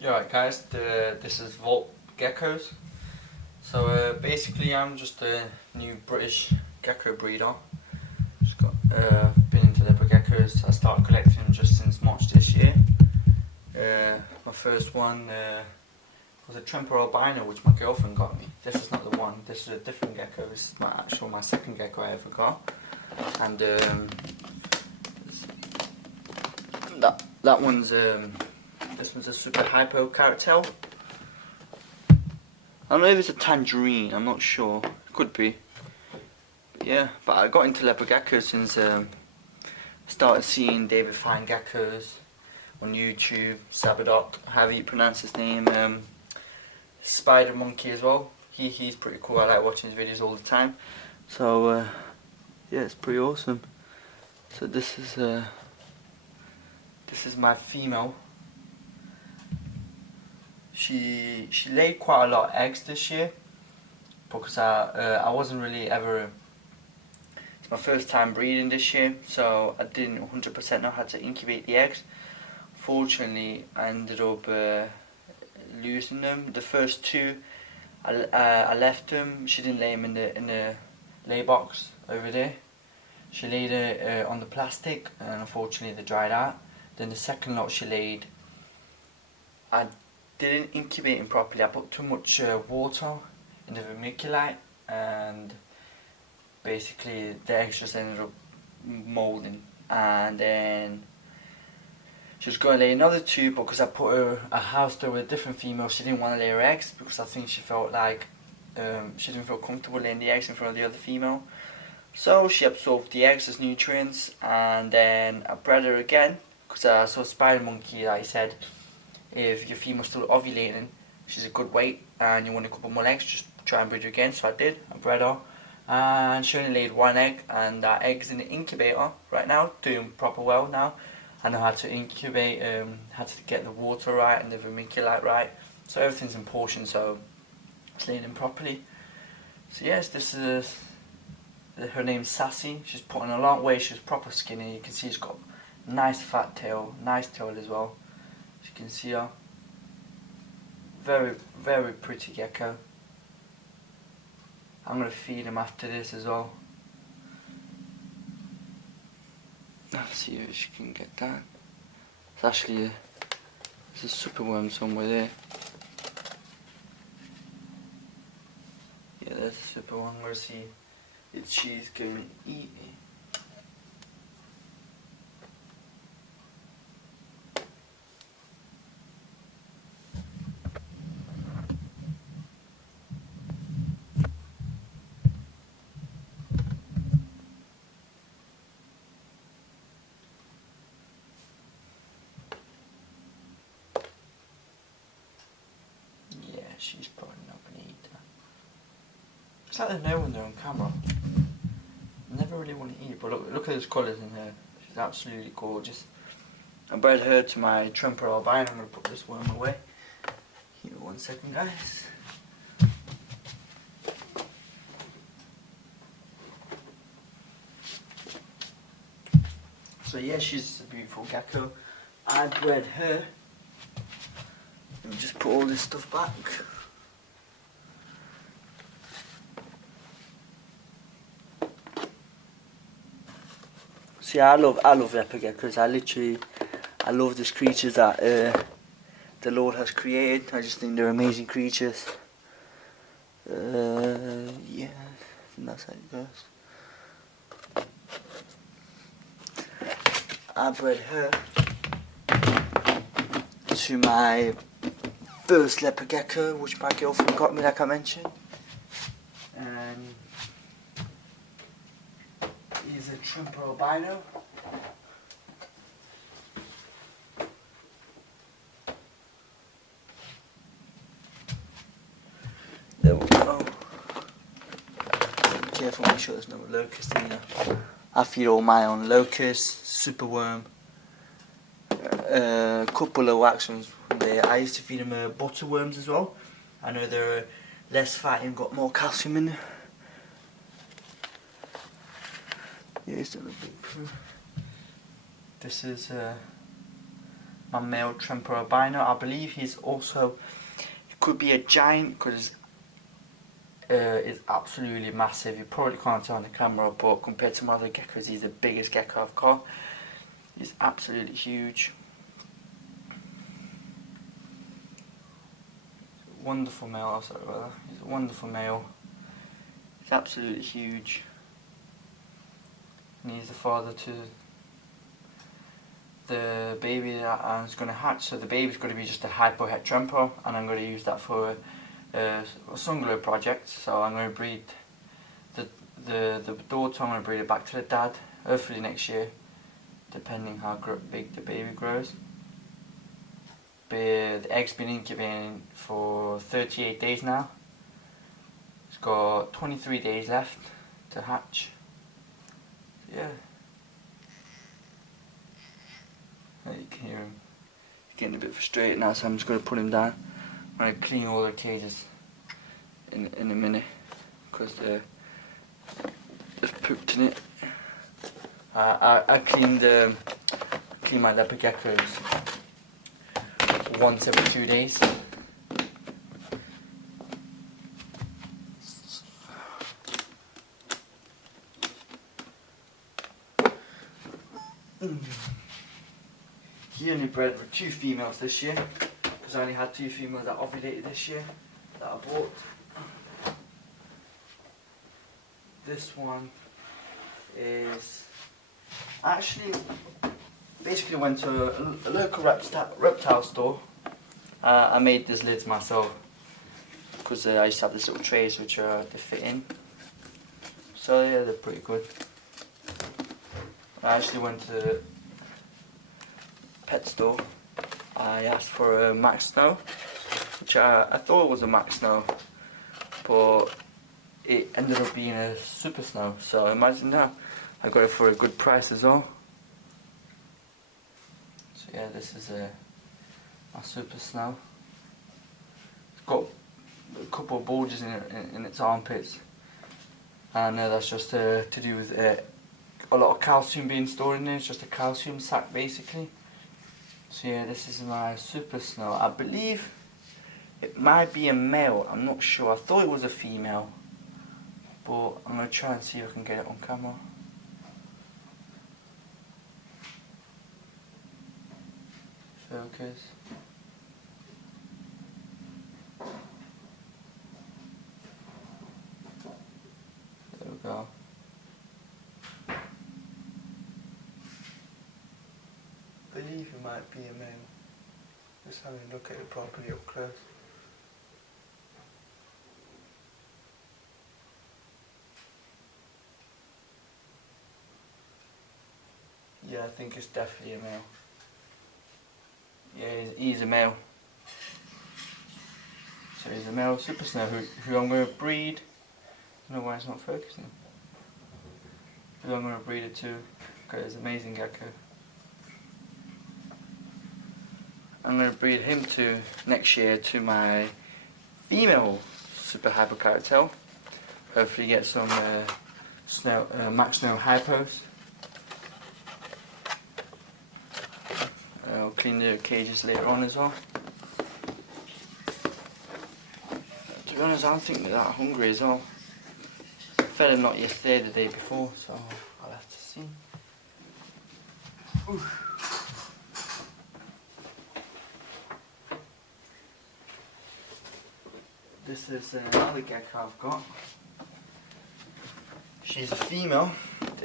Yeah, right guys, this is Vault Geckos. So basically I'm just a new British gecko breeder. Just got been into leopard geckos. I started collecting them just since March this year. My first one was a tremper albino, which my girlfriend got me. This is not the one, this is a different gecko. This is my second gecko I ever got. And that one's this one's a super hypo carrot-tail. I don't know if it's a tangerine, I'm not sure. It could be. But yeah, but I got into leopard geckos since I started seeing David Fine Geckos on YouTube, Sabadoc, however you pronounce his name, Spider Monkey as well. He's pretty cool, I like watching his videos all the time. So yeah, it's pretty awesome. So this is my female. She laid quite a lot of eggs this year because I wasn't really ever. It's my first time breeding this year, so I didn't 100% know how to incubate the eggs. Fortunately, I ended up losing them. The first two, I left them. She didn't lay them in the lay box over there. She laid it on the plastic, and unfortunately they dried out. Then the second lot she laid, I didn't incubate them properly. I put too much water in the vermiculite, and basically the eggs just ended up moulding. And then she was going to lay another two, but because I put a house there with a different female, she didn't want to lay her eggs because I think she felt like she didn't feel comfortable laying the eggs in front of the other female. So she absorbed the eggs as nutrients, and then I bred her again because I saw Spider Monkey, like I said, if your female's still ovulating, she's a good weight and you want a couple more eggs, just try and breed her again. So I did, I bred her, and she only laid one egg, and that egg's in the incubator right now, doing proper well now. I know how to incubate, how to get the water right and the vermiculite right, so everything's in portion, so it's laying in properly. So yes, this is her name's Sassy. She's put on a long way, she's proper skinny. You can see she's got a nice fat tail, nice tail as well. As you can see her. Very, very pretty gecko. I'm going to feed him after this as well. Let's see if she can get that. It's actually there's a super worm somewhere there. Yeah, there's a super worm. I'm going to see if she's going to eat me. Yeah, she's probably not going to eat that. It's like they know when they're on camera. Never really want to eat, but look at those colours in her. She's absolutely gorgeous. I bred her to my tremper albino. I'm going to put this worm away. Here, 1 second, guys. So yeah, she's a beautiful gecko. I bred her. Let me just put all this stuff back. See, I love leopard geckos. I love these creatures that the Lord has created. I just think they're amazing creatures. Yeah, I think that's how it goes. I bred her to my first leopard gecko, which my girlfriend got me, like I mentioned. And he's a tremper albino. There we go. Be careful, make sure there's no locust in there. I feed all mine on locusts, superworm, a couple of wax ones from there. I used to feed them butterworms as well. I know they're less fatty and got more calcium in there. Yeah, it's done a big poo. This is my male tremper albino. I believe he's also, he could be a giant because is absolutely massive. You probably can't tell on the camera, but compared to my other geckos, he's the biggest gecko I've got. He's absolutely huge. Wonderful male, oh, sorry about that. He's a wonderful male. He's absolutely huge. And he's the father to the baby that I was going to hatch. So the baby's going to be just a hypo-het tremper, and I'm going to use that for a sunglow project. So I'm going to breed the daughter, I'm going to breed it back to the dad, hopefully next year, depending how big the baby grows. The egg's been incubating for 38 days now. It's got 23 days left to hatch. Yeah. You can hear him. He's getting a bit frustrated now, so I'm just going to put him down. I'm going to clean all the cages in a minute because they've pooped in it. I clean my leopard geckos once every 2 days. He only bred with 2 females this year, because I only had 2 females that ovulated this year that I bought. This one is actually basically went to a local reptile store. I made these lids myself because I used to have these little trays which they fit in. So yeah, they're pretty good. I actually went to pet store. I asked for a Max Snow, which I thought was a Max Snow, but it ended up being a Super Snow. So imagine that, I got it for a good price as well. So yeah, this is a Super Snow. It's got a couple of bulges in its armpits, and that's just to do with a lot of calcium being stored in there. It's just a calcium sac basically. So yeah, this is my Super Snow. I believe it might be a male, I'm not sure. I thought it was a female, but I'm going to try and see if I can get it on camera. Focus. There we go. I believe it might be a male. Just having a look at it properly up close. Yeah, I think it's definitely a male. Yeah, he's a male. So he's a male Super Snow who I'm going to breed. I don't know why it's not focusing. Who I'm going to breed it to. Okay, it's an amazing gecko. I'm going to breed him to next year to my female Super Hypo Caractère. Hopefully get some Max Snow Hypos. I'll clean the cages later on as well. To be honest, I don't think they're that hungry as well. I fed them not yesterday, the day before, so I'll have to see. Oof. This is another gecko I've got. She's a female.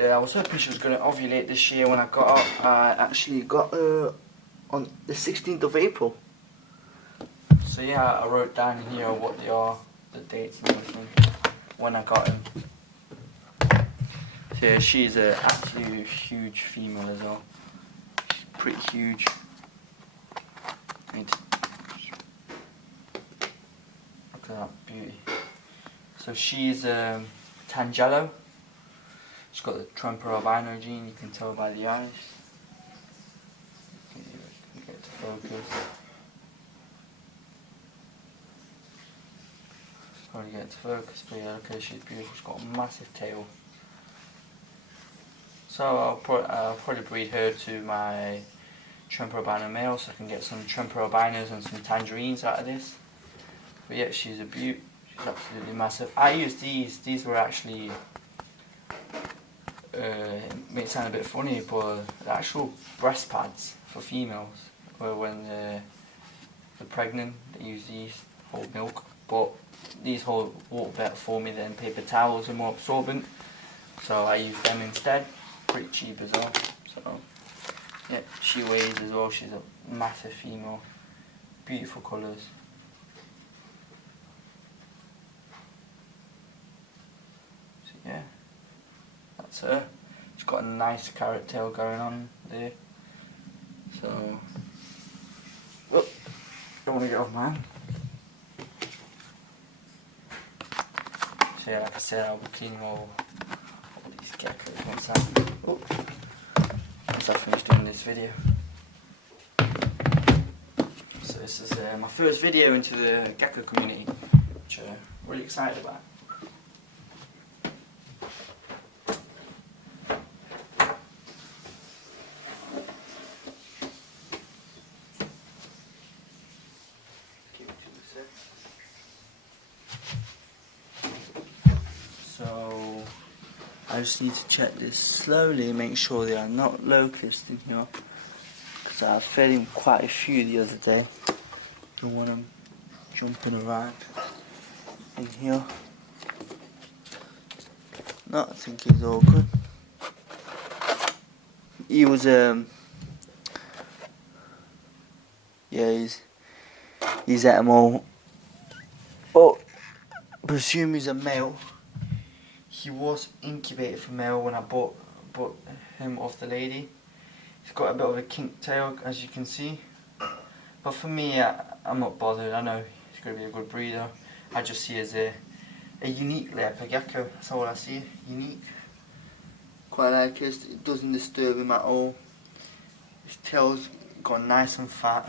I was hoping she was going to ovulate this year when I got her. I actually got her on the 16th of April. So yeah, I wrote down here what they are, the dates and everything, when I got them. So yeah, she's an absolute huge female as well. She's pretty huge. Look at that beauty. So she's Tangelo. She's got the tremper albino gene, you can tell by the eyes. Get to focus. Probably get to focus, but yeah, okay, she's beautiful. She's got a massive tail. So I'll probably breed her to my tremper albino male, so I can get some tremper albinos and some tangerines out of this. But yeah, she's a beaut. She's absolutely massive. I used these. These were actually, it may sound a bit funny, but the actual breast pads for females. Or when they're pregnant, they use these, hold milk. But these hold water better for me than paper towels, are more absorbent. So I use them instead. Pretty cheap as well. So yeah, she weighs as well. She's a massive female. Beautiful colours. So yeah, that's her. She's got a nice carrot tail going on there. So, oh, don't want to get off my hand. So yeah, like I said, I'll be cleaning all these geckos once I finish doing this video. So this is my first video into the gecko community, which I'm really excited about. So I just need to check this slowly, make sure there are not locusts in here, because I fed him quite a few the other day. Don't want them jumping around in here. No, I think he's all good. He was yeah, he's at them all. Oh, I presume he's a male. He was incubated for male when I bought him off the lady. He's got a bit of a kink tail, as you can see. But for me, I'm not bothered. I know he's going to be a good breeder. I just see it as a unique leopard gecko. That's all I see. Unique. Quite like it. It doesn't disturb him at all. His tail's got nice and fat.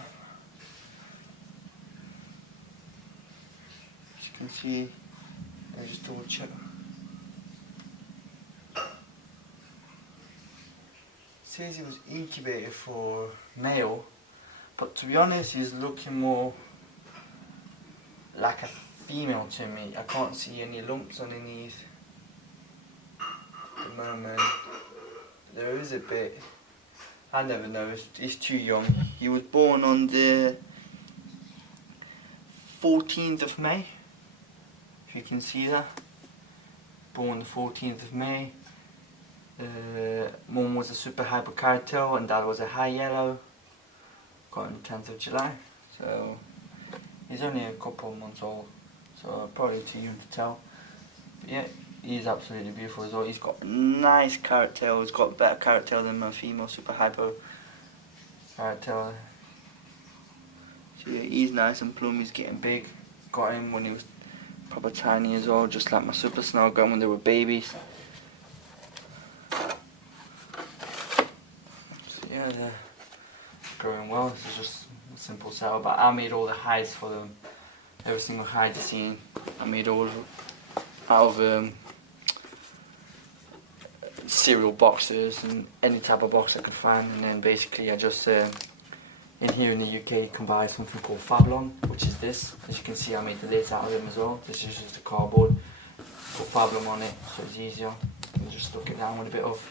As you can see, I just double check. Says he was incubated for male, but to be honest, he's looking more like a female to me. I can't see any lumps underneath at the moment. There is a bit. I never know. He's too young. He was born on the 14th of May. If you can see that. Born the 14th of May. Mum was a super hyper cartel and dad was a high yellow. Got on the 10th of July. So he's only a couple of months old. So probably too young to tell. But yeah, he's absolutely beautiful as well. He's got a nice carrot tail. He's got a better carrot tail than my female super hyper carrot tail. So yeah, he's nice and plump. He's getting big. Got him when he was proper tiny as well, just like my super snarl got when they were babies. Yeah, they're growing well. This is just a simple setup, but I made all the hides for them. Every single hide you've seen, I made all out of cereal boxes and any type of box I could find, and then basically I just in here in the UK you can buy something called Fablon, which is this. As you can see, I made the lids out of them as well. This is just a cardboard. Put Fablon on it so it's easier. And just stuck it down with a bit of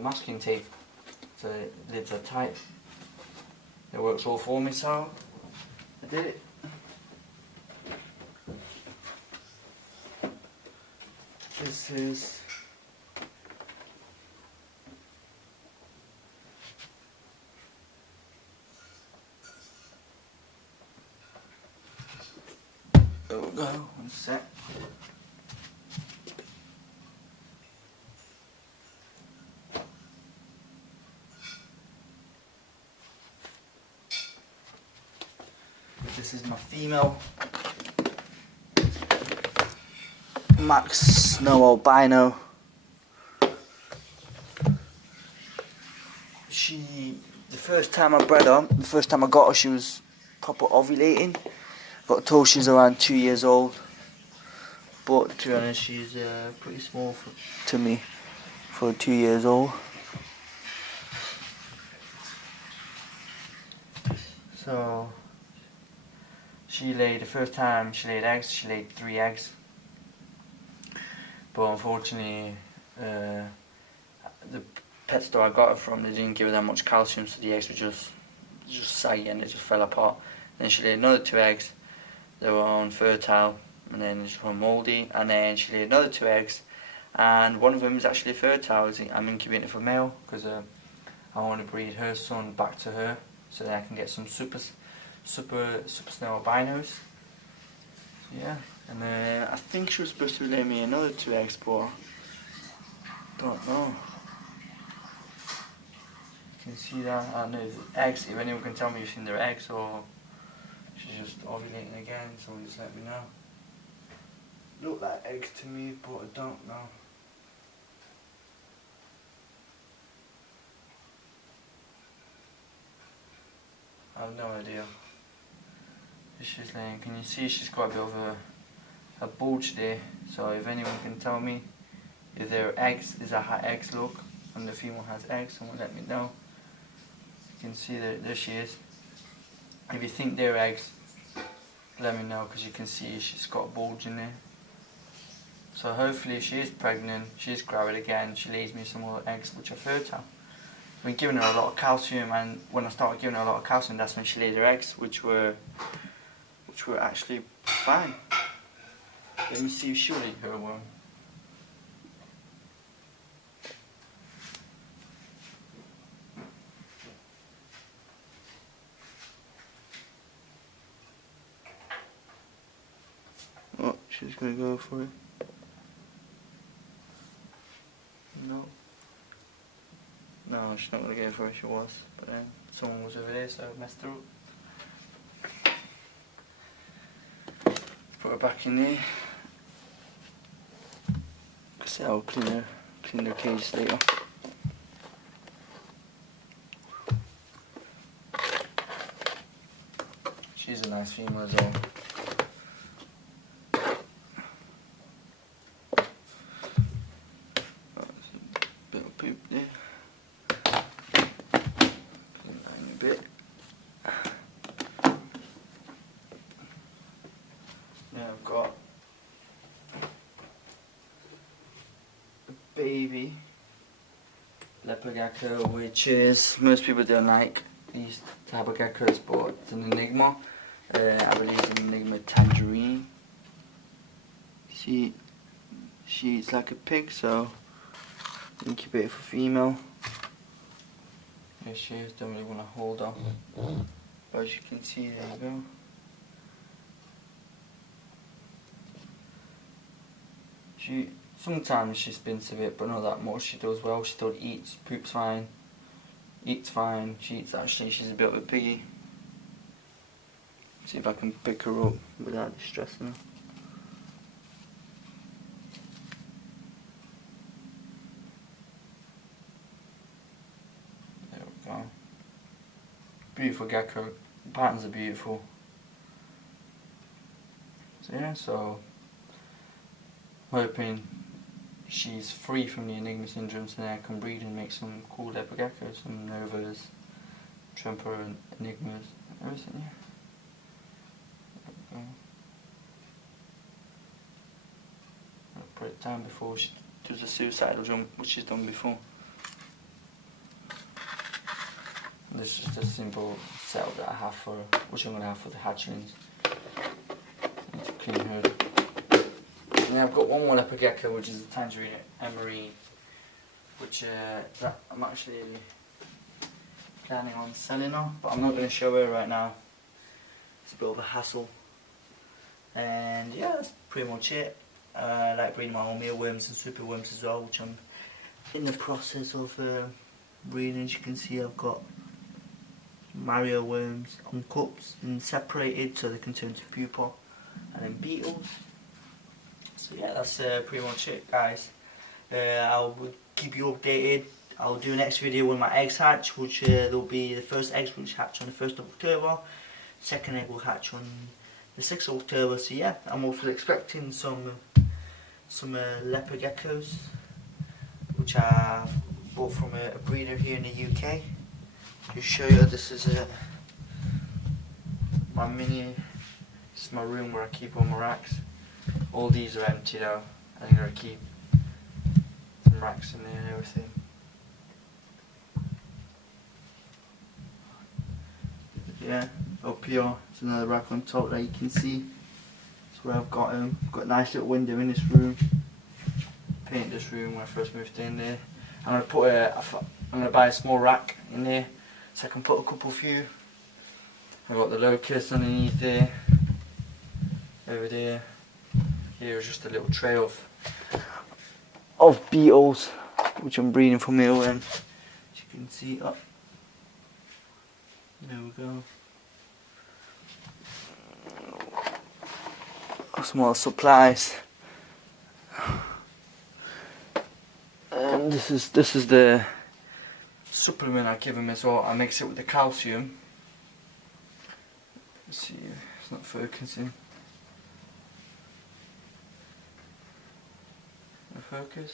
masking tape. So the lids are tight. It works all for me, so I did it. This is there we go, one sec. This is my female Max Snow Albino. The first time I bred her, the first time I got her, she was proper ovulating. Got told she's around 2 years old, but to be honest, she's pretty small to me for 2 years old. so she laid, the first time she laid eggs, she laid 3 eggs. But unfortunately, the pet store I got her from, they didn't give her that much calcium, so the eggs were just saggy and they just fell apart. Then she laid another 2 eggs, they were unfertile, and then they just were mouldy, and then she laid another 2 eggs, and one of them is actually fertile. I'm incubating for male, because I want to breed her son back to her, so that I can get some super snow albinos. So yeah, and I think she was supposed to lay me another 2 eggs, but I don't know. You can see that. I don't know if eggs, if anyone can tell me if they're eggs or she's just ovulating again, someone just let me know. Look like eggs to me, but I don't know. I have no idea. She's laying. Can you see she's got a bit of a bulge there? So if anyone can tell me if they're eggs, is that how eggs look, and the female has eggs, someone let me know. You can see that there she is. If you think they're eggs, let me know, because you can see she's got a bulge in there. So hopefully if she is pregnant, she is gravid again, she lays me some more eggs which are fertile. I've been giving her a lot of calcium, and when I started giving her a lot of calcium, that's when she laid her eggs, which were actually fine. Let me see if she'll eat her worm. Oh, she's gonna go for it. No. No, she's not gonna go for it, she was. But then someone was over there, so I messed her up. Put her back in there. So I'll clean her cage later. She's a nice female as well. Bit of poop there. Clean that in a bit. Now I've got a baby leopard gecko, which is, most people don't like these type of geckos, but it's an enigma. I believe it's an enigma tangerine. See, she eats like a pig, so incubated for female. There she is, don't really want to hold her. But as you can see, there you go. Sometimes she spins a bit, but not that much. She does well, she still eats, poops fine, eats fine, she eats actually, she's a bit of a piggy. See if I can pick her up without distressing her. There we go. Beautiful gecko, the patterns are beautiful. So yeah, so hoping she's free from the enigma syndrome, so then I can breed and make some cool leopard geckos, some novas, tremper and enigmas, everything, yeah. I'll put it down before she does a suicidal jump, which she's done before. And this is just a simple setup that I have for, which I'm going to have for the hatchlings. Need to clean her. And then I've got one more leopard gecko, which is a tangerine emery, which that I'm actually planning on selling her, but I'm not going to show her right now. It's a bit of a hassle. And yeah, that's pretty much it. I like breeding my own mealworms and super worms as well, which I'm in the process of breeding. As you can see, I've got Mario worms on cups and separated so they can turn to pupa, and then beetles. So yeah, that's pretty much it, guys. I will keep you updated. I'll do a next video when my eggs hatch, which there'll be the first eggs which hatch on the 1st of October. Second egg will hatch on the 6th of October. So yeah, I'm also expecting some leopard geckos, which I bought from a breeder here in the UK. To show you, this is my mini, this is my room where I keep all my racks. All these are empty though. I'm going to keep some racks in there and everything. Yeah, up here, there's another rack on top that you can see. That's where I've got them. Got a nice little window in this room. Painted this room when I first moved in there. I'm going to buy a small rack in there so I can put a couple few. I've got the locusts underneath there, over there. Here is just a little tray of beetles, which I'm breeding from here. And as you can see, up. There we go. Some more supplies. And this is the supplement I give him as well. I mix it with the calcium. Let's see, it's not focusing. No focus?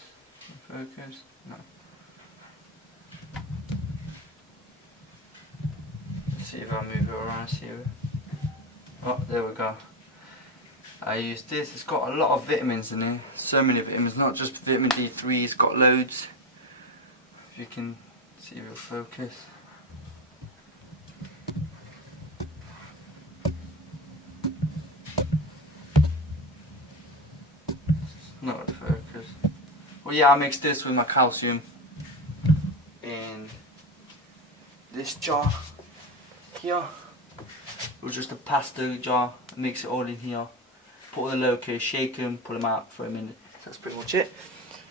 No focus? No. Let's see if I move it around here. Oh, there we go. I use this. It's got a lot of vitamins in it. So many vitamins, not just vitamin D3. It's got loads. If you can see, it'll focus. Not going to focus. Well, yeah, I mix this with my calcium in this jar here. It was just a pasta jar. I mix it all in here. Put all the locusts, shake them, pull them out for a minute. So that's pretty much it.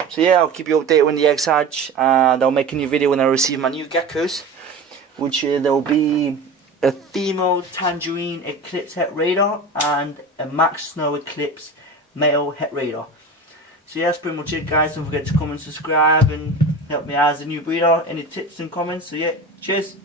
So yeah, I'll keep you updated when the eggs hatch, and I'll make a new video when I receive my new geckos, which there will be a female tangerine eclipse het radar and a max snow eclipse male het radar. So yeah, that's pretty much it, guys. Don't forget to comment, subscribe, and help me out as a new breeder. Any tips and comments? So yeah, cheers.